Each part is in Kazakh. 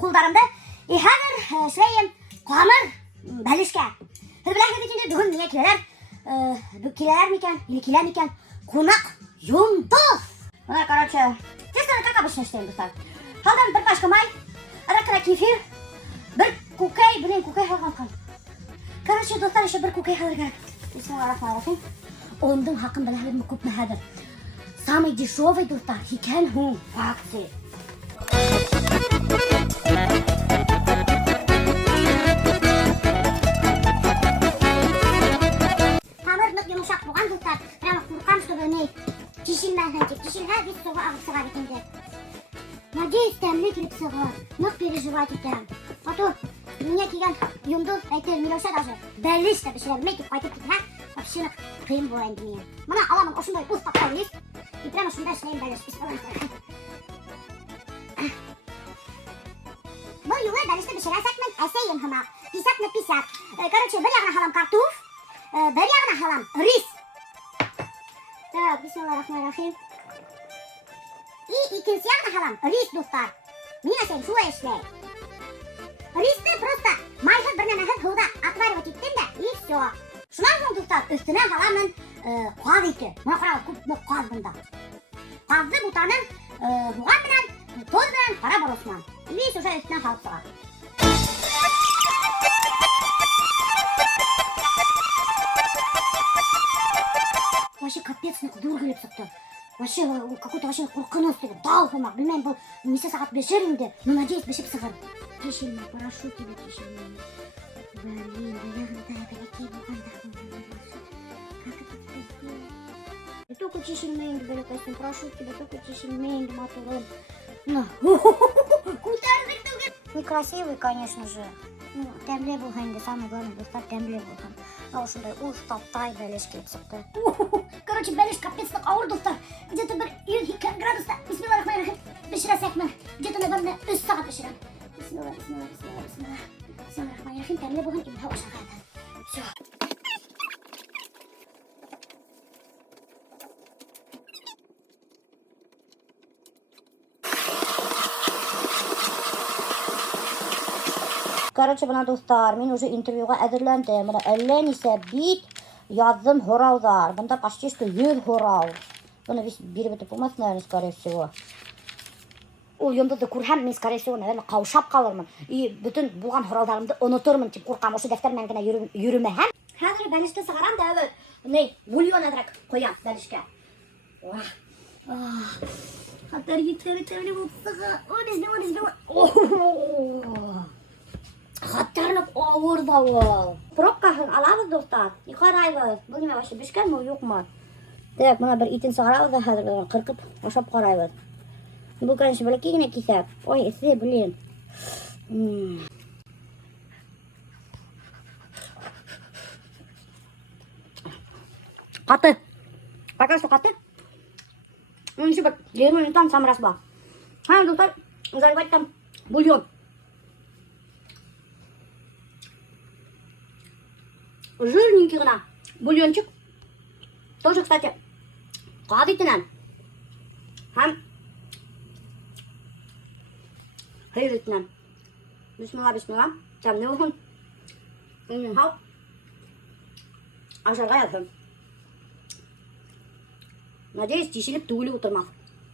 Қолдарымды. Хәзер шәйем қамыр бәлішке. Біләңгіз екенде бүгін не келелер? Келелер мекен, или келер мекен? Қонақ Йондоз. Мына, короче, тестаны как обычно іштеймін, достар. Қалдан бір пашка май, арақыра кефир, бір кукай, блин, кукай қалған қан. Короче, достар, еще бір кукай қалыр керек. Бисмиллахиррахманиррахим. Ондың хақын біләлерім көп мәхәдір. Самый дешевый, достар, хикен хун в акции. Тамырнық йомшақ болған, достар. Прямо қорқам, чтобы не тишілмәген тек. Тишілға бес суға ағып сыға бекенде. Надеюсь, тәмлі келіп сыға. Нық переживать етем. А то меня кеген Йондоз әйтер Милоша даже бәліш та бішірәлмей кеп қайтып кетті. Вообще қиын болайынды мен. Мына аламын осындай ұз тапқан лист. И прямо сюда шылайын бәліш. Бұл юлы бәлішті бішірәсәк мен әсейін хымақ. 50 на 50. Короче, бір яғына халам картоф, бір яғына халам рис. Так, бисмиллахиррахманиррахим. И икенсі яғына халам рис, достар. Мен әсейін шулай эшләй. Ристі просто майғыз бір нәмәғыз ғылда отваривать еттім де, и все. Шунан соң, достар, үстіне халамын қаз еті. Мұна қарауыз көп қаз бұнда. Қазды бұтанын бұған білән, тоз білән, қара боросынан. И весь уже үстінен қалып сұға. Вообще капецный құдыр келіп сұқты. Вообще какой-то вообще қорқыныз деген. Дау қылмақ. Білмейм, бұл несе сағат бешерімді. Но надеюсь, бешіп сығыр. Кешілме, прошу тебе, кешілме. Блин, яғында бәлекей болғанда. Как это теперь сделать? Только чешілмеймді, бәлекайсын. Прошу тебя, только чешілмеймді, матурым. Некрасивый, конечно же. Тәмле болған де, самый главный, достар тәмле болған. А ошындай уыз таптай бәлеш келіп сұқты. Короче, бәлеш капецлік ауыр, достар. Где-то бір 102 градуста. Бисмиллахиррахманиррахим. Бішірәсәк мен. Где-то, наверное, 3 сағат бішірәм. Бисмиллахиррахманиррахим. Тәмле болған, имха ошағады. Все. Короче, бана достар, мен уже интервьюға әзірләндім. Мына әллә нисә бит язым хораудар. Бында почти что 100 хорау. Бұны беріп өтіп болмасын, наверное, скорее всего. Ол Йондозды көрһәм, мен, скорее всего, наверное, қаушап қалырмын. И бүтін болған хораударымды ұнытырмын, тип қорқам. Ошы дәфтер мен генә йөрімәһәм. Хәзер бәлішті сығарам да, әвел. Не, бульон әдірәк қоям бәлішкә. Хаттар етері болып сыға. Хаттарынып ауыр да ол. Пробкасын алабыз, достар. И қарайбыз. Бұл неме вообще бішкен ме, жоқ ма? Так, мұна бір итін сығарабыз да хәзір қырқып, ашап қарайбыз. Бұл, конечно, бәлекей генә кисәк. Ой, эссе, блин. Қаты. Пока что қаты. Оның еще бір 20 минуттан самырас ба. Ха, достар, заливать там бульон. Жирненький гына бульончик. Тоже, кстати, қаз етінен. Һәм қиыр етінен. Бисмилла, бисмилла. Тәмле болсын. Үнен хал. Ашарға язым. Надеюсь, тишіліп түгілі отырмақ.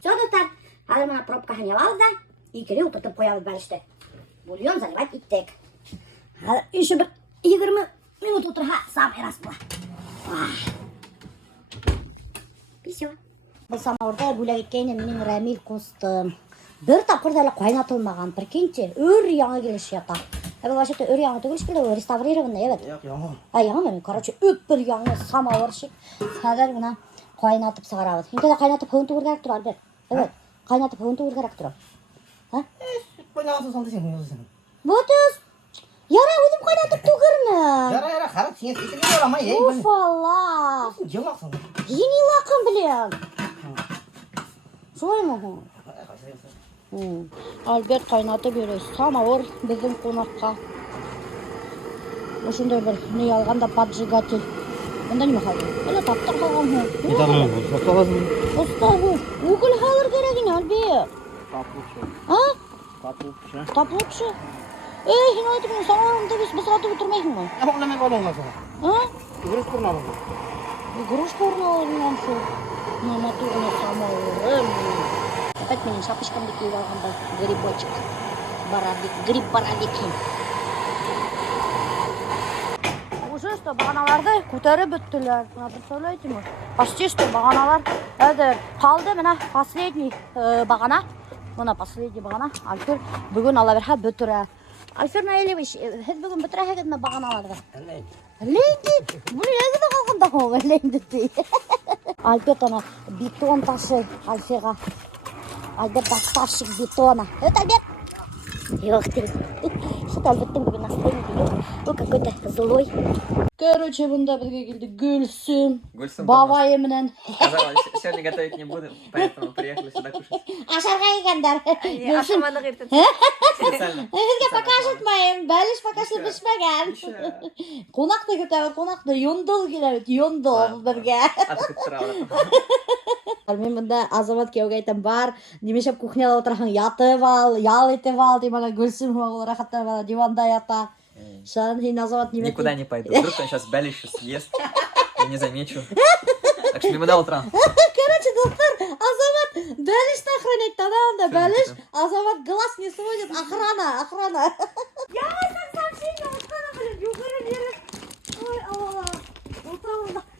Все, достар. Қазір мұна пробкасын ялабыз да, икілі отыртып қоябыз бәлішті. Бульон заливать еттік. Қазір еще бір 20 минут отырға самый раз бұла. Все. Бұл самауырда бөлек еткенде менің Рәмил қостым. Бір тапқыр дәлі қайнатылмаған, прикиньте, өр яңы келіш ята. Бұл вообще-то өр яңы түгіліш келді, ол реставрированный, evet. Яңы. Яңы мен, короче, бір яңы самауыршық. Қазір мұна қайнатып сығарабыз. Енді де қайнатып ғын тұғыр керек тұр, Альберт. Evet, қайнатып ғын тұғыр керек тұр. Қайнатып салды сен, өзің. Бұтыз. Яра, өзім қайнатып тұғырны. Яра, қарап, сен секілді орамай, ей. Уфалла. Жемақсың. Ені лақын білем. Солай ма? Альберт қайнатып береді. Самауыр біздің қонаққа. Осындай бір не алғанда поджигатель. Онда неме қалды? Әлі таптыр қалған ғой. Не тадырын, ұстағасың? Ұстағы. Өкіл қалыр керегін, Альберт. А? Tapılıpшы. Tapılıpшы. Сен айтып мен самауырымды біз атып отырмайсың ғой. Олеме болуңа соға. Күріш құрын алыңа. Игрушка орналарынан шу. Матуғына самауырым. Опять менің шапышкамды киіп алғанда грибочек. Гриб барабеки. Уже что бағаналарды көтеріп бүттілер. Представляете ме? Почти что бағаналар. Қалды мына последний бағана. Мына последний бағана. Альфер бүгін ала берха бүтірі. Альфер наилебеш, һез бүгін бүтірі хегедіні бағаналарды. Лейді. Бұл егіді қалғында қоңы лейді. Альфер тана бетон ташы Альферға. Альберт доставщик бетона. Это Альберт? Ёх ты. Что-то Альберттің бүгін настроение жоқ. Ол какой-то злой. Короче, бұнда бізге келді Гүлсім. Бабайы менен. Сказала, сегодня готовить не буду, поэтому приехали сюда кушать. Ашарға келгендер. Гүлсім. Специально. Бізге пока жытмайым. Бәліш пока что пішмеген. Қонақты көтәбі, қонақты йондол келәбі. Йондол бірге. Аты күттірі Мен бұнда Азамат кеуге айтам бар. Немешеп кухняда отырахан ятып ал, ял етіп ал. Демала Гүлсім ол рахаттар бала диванда ята. Шан хин Азамат неме. Никуда не пойду. Вдруг он сейчас бәліш съест. Я не замечу. Так что мимо до утра. Короче, достар, Азамат бәлішті охранять тадауында. Бәліш, Азамат глаз не сводит. Охрана. Я вам сообщение, охрана, блин, югыры беріп. Ой, алла.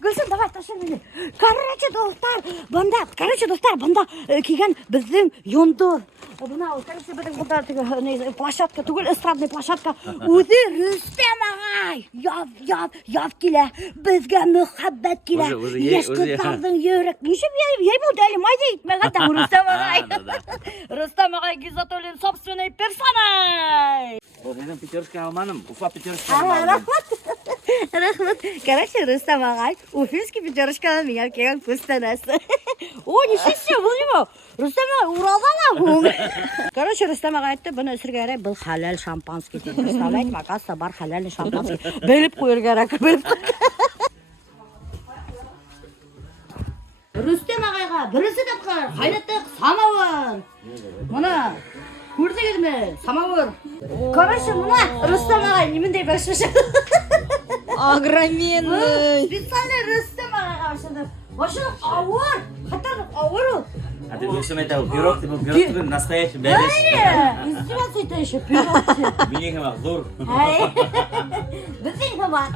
Гүлсім, давай, ташы мені. Короче, достар, бұнда кеген біздің йондор. Бұна, короче, біздің бұнда площадка, түгіл эстрадный площадка. Өзі Рүстем ағай. Яв келе. Бізге мұхаббет келе. Ешқыздардың ерік. Нешіп ей бұл дәлі майда етмеға да Рүстем ағай. Рүстем ағай Гизатолин собственный персонай. Ол менің пятерский алманым, Уфа пятерский алманым. Рахмат. Короче, Рустам ағай, уфимский пятерочканы менен келген көстенесі. О, нешесе, бұл не бұл? Рустам ағай, Уралдан ағым. Короче, Рустам ағай айтты, бұны өсірге әрек, бұл халал шампанский дейді. Представляете, макасса бар халальный шампанский. Бөліп қойыр керек, Рустам ағайға бірісі тапқыр, қайраттық самауыр. Мұны көрдіңіз ме? Самауыр. Короче, мұна Рустам ағай неміндей бәшіші. Огроменный. Специально Рустам ағайға бәшіші. Башылық ауыр. Қатарлық ауыр ол. А ты Гүлсім айтау, пирог, ты был пирог, настоящий бәліш. Издеваться это еще, пирог. Менің қымақ, зор. Біздің қымақ.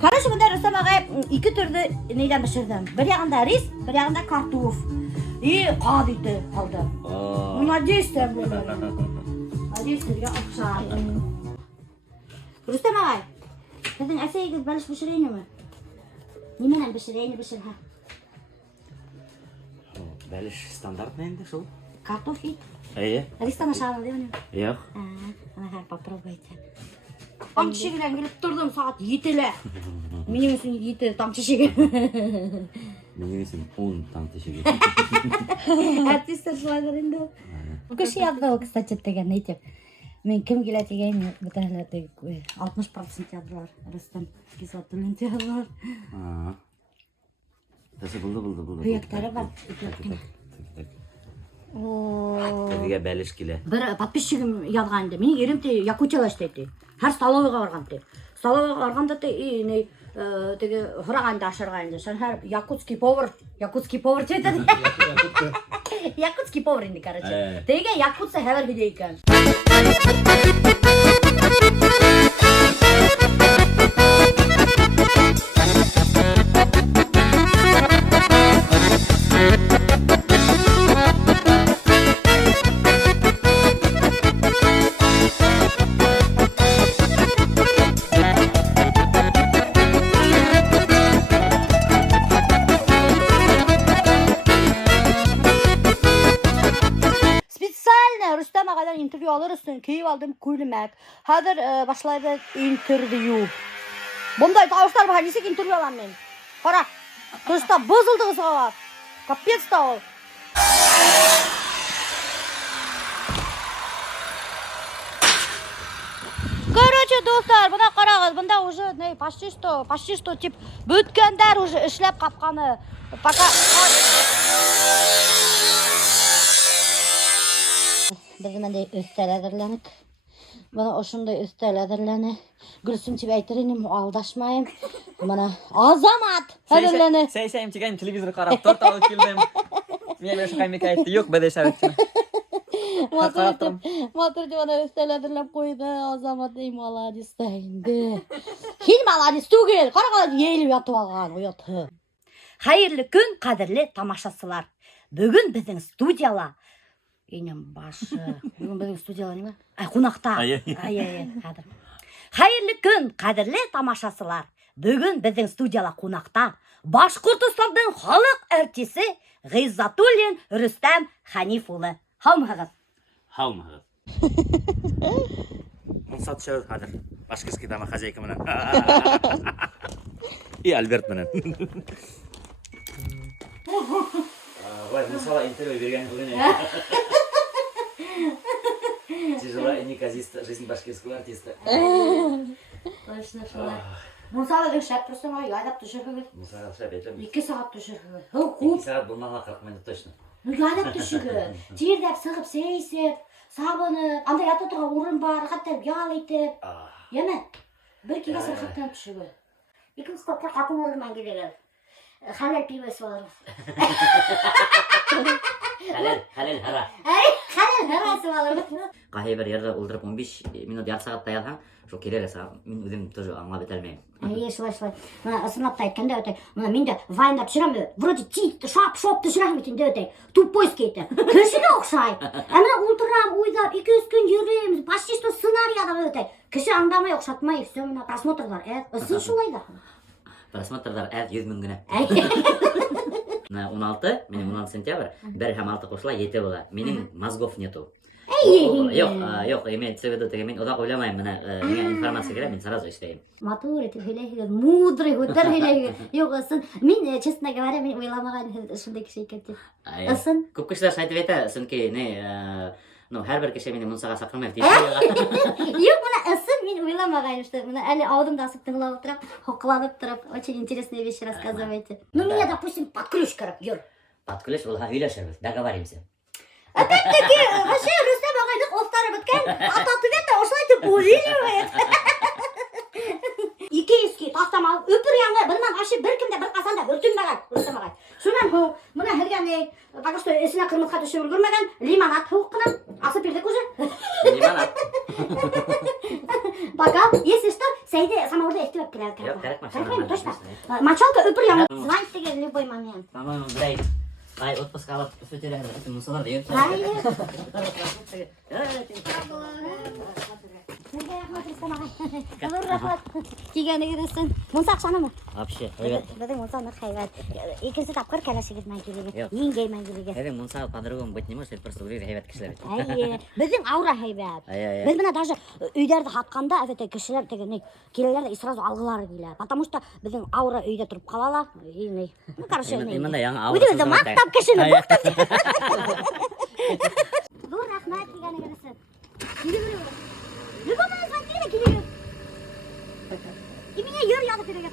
Короче, бұнда Рустам ағай екі түрді нейден бішірдім. Бір яғында рис, бір яғында картоф. И қа дейді қалды. Надеюсь, сізге ақша. Рустам ағай, сіздің әсейгіз бәліш бішірейні ме? Неменен бішірейні бішірға? Бәліш стандартный енді шол. Картоф ет. Ристан ашағын деймін. Жоқ. Попробуйте. Тамчы шегілен келіп тұрдым сағат етілі. Менің үшін еті тамчы шеген. Менің үшін 10 тамчы шеген. Артистер шылайдар енді. Көші ядырал, кстати, деген нейтеп. Мен кім келет еген, бұтайларды 60% ядыралар. Рустам Гизатолин ядыралар. Тасы бұлды. Күйектері бар. Бізге бәліш келе. Бір подписчигім ядған еді. Менің ерім те Якутияла істейді. Әр столовыға барған те. Столовыға барғанда те ғырағанды ашырған еді. Шын әр якутский повар теді. Якутский повар енді, короче. Теге якутсы хәвер бейде екен. Rüstem ağadan interview alırızsın, keyif aldım kulümek. Hazır başlaydı interview. Bunday tavuşlar var, nesek interview alan men. Kara, Rüstem bozuldu kızığa var. Kapiyet da ol. Короче, достар, buna qarağız. Bunda уже ne почти что tip bütkender уже işlep kapkanı. Пока Biz mende üstel әзерленик. Bana oşunday üstel әзерлене. Gülsüm çibi aytırıным, aldaşmayım. Bana Azamat әзерлене. Сәй тигән телевизор карап торт алып килдем. Мен бер шакаймек айтты. Юк, бәдәш әйтте. Матыр бana üstel әзерләп куйды. Азамат ей молодец та инде. Һин молодец түгел. Караган елеп ятып алган, уяты. Хайырлы күн, кадерле тамашачылар. Бүгін біздің студияла енем башы. Бүгін біздің студияла неме? Қонақта. Қадір. Хайырлы күн, қадірлі тамашасылар. Бүгін біздің студияла қонақта Башқұртстанның халық әртісі Ғиззатуллин Рүстәм Ханифулы. Хаумығыз. Хаумығыз. Мұнса түшәуіз қадыр. Башқұртский дама хозяйка менен. И Альберт менен. Ой, Мұсала интервью берген бүгін. Тяжела и неказиста жизнь башкирского артиста. Точно шулай. Мұсала деген шәп тұрсың ай, айдап түшіргіз. Мұсала шәп етем. 2 сағат түшіргіз. 2 сағат болмағала 40 минут точно. Айдап түшіргіз. Тердеп, сығып, сейсеп, сабынып, андай ата тұрға орын бар, қаттарып, ял етіп. Еме? Бір кеге сырқаттан түшіргіз. 2 стопқа қатын орынман келеген. Халал пивосы алырмыз. Халал хара. Халал харасы алырмыз. Қай бір ерді ұлдырып 15 минут яр сағат даялған. Шо келер аса, мен өзім тоже аңлап етелмеймін. Шылай. Мына ысынлапта айтканда өтей. Мына мен де вайнда түшіремін. Вроде тиіп, шап түшіремін етінде өтей. Тупойский еті. Кішіне оқшай. Әміна ұлтырам, ойдап, 2-3 күн жүреміз. Почти что сценарий адам өтей. Кіші аңдамай, оқшатмай, все мына просмотрлар. Ысын шулайда. Просмотрлар әд 100 мың күні. 16, менің 16 сентябрь, 1 һәм 6 қосыла 7 бола. Менің мозгов нету. Жоқ, имеется в виду, мен одақ ойламайым, менің информация керек, мен сразу істеймін. Матур етіп сөйлейгіз, мудрый, өтір сөйлейгіз. Жоқ, ысын. Мен, честно говоря, мен ойламаған шындай кіші екен деп. Ысын. Көп кішілер айтып еті, сөнке, әр бір кеше мені мұнсаға сақырмайды дейсің. Жоқ, мұна ысын мен ойламағайым, что мұна әлі аудымда асып тыңлап тұрып, хоқыланып тұрып, очень интересные вещи рассказываете. Ну, меня, допустим, под ключ кіріп, юр. Под ключ, олға үйлешірбіз, договоримся. Опять-таки, вообще, Рүстәм ағайдың офтары біткен, ататывет та осылай деп ойлаймын. Икейский тастамал, өпір яңы, бұнан ашып, бір кімде бір қасанда өртінбеген, Рүстәм ағай. Сонан бұл, мұна хілгені, пока что есіне қырмызға түшіп үлгірмеген, лимонад хуққынан асып бердік уже. Лимонад. Бакал, если что, сәйде самауырда естіп өп келеді. Жоқ, керек машина. Точно. Мочалка өпір яңы, звонить деген любой момент. По-моему, блядь. Ай, отпуск алып, өтерер, мұсалар дейін. Кигені кересін. Мұнса ақшаны ма? Вообще, хайбет. Біздің мұнсаны хайбет. Екінші тапқыр кәләшігіз мән келеге. Ең гей мән келеге. Әден мұнса по-другому быть не может, это просто үлер хайбет кішілер. Біздің аура хайбет. Біз мына даже үйдерді хатқанда, әфеті кішілер тегені келелер и сразу алғылары келе. Потому что біздің аура үйде тұрып қалала. Ну, короче, өйдімізді мақтап кішіні бұқтып. Бұл рахмат кигені кересін. Келе Любому назвать тебе келеге. И меня Юр ядып береге.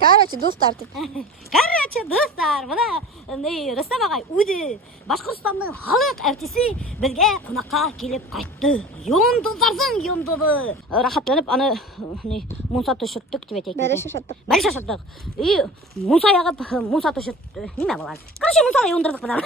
Короче, достар деп. Короче, достар, мына Рүстәм ағай өйді Башқұртстанның халық әртісі бізге қонаққа келіп қайтты. Йондылдарсың, йондылы. Рахаттанып, аны мұнса түшірттік деп етейік. Бәрі шашаттық. Бәрі шашаттық. И мұнса яғып, мұнса түшірт... Неме болады? Короче, мұнсалы йондырдық бұдан.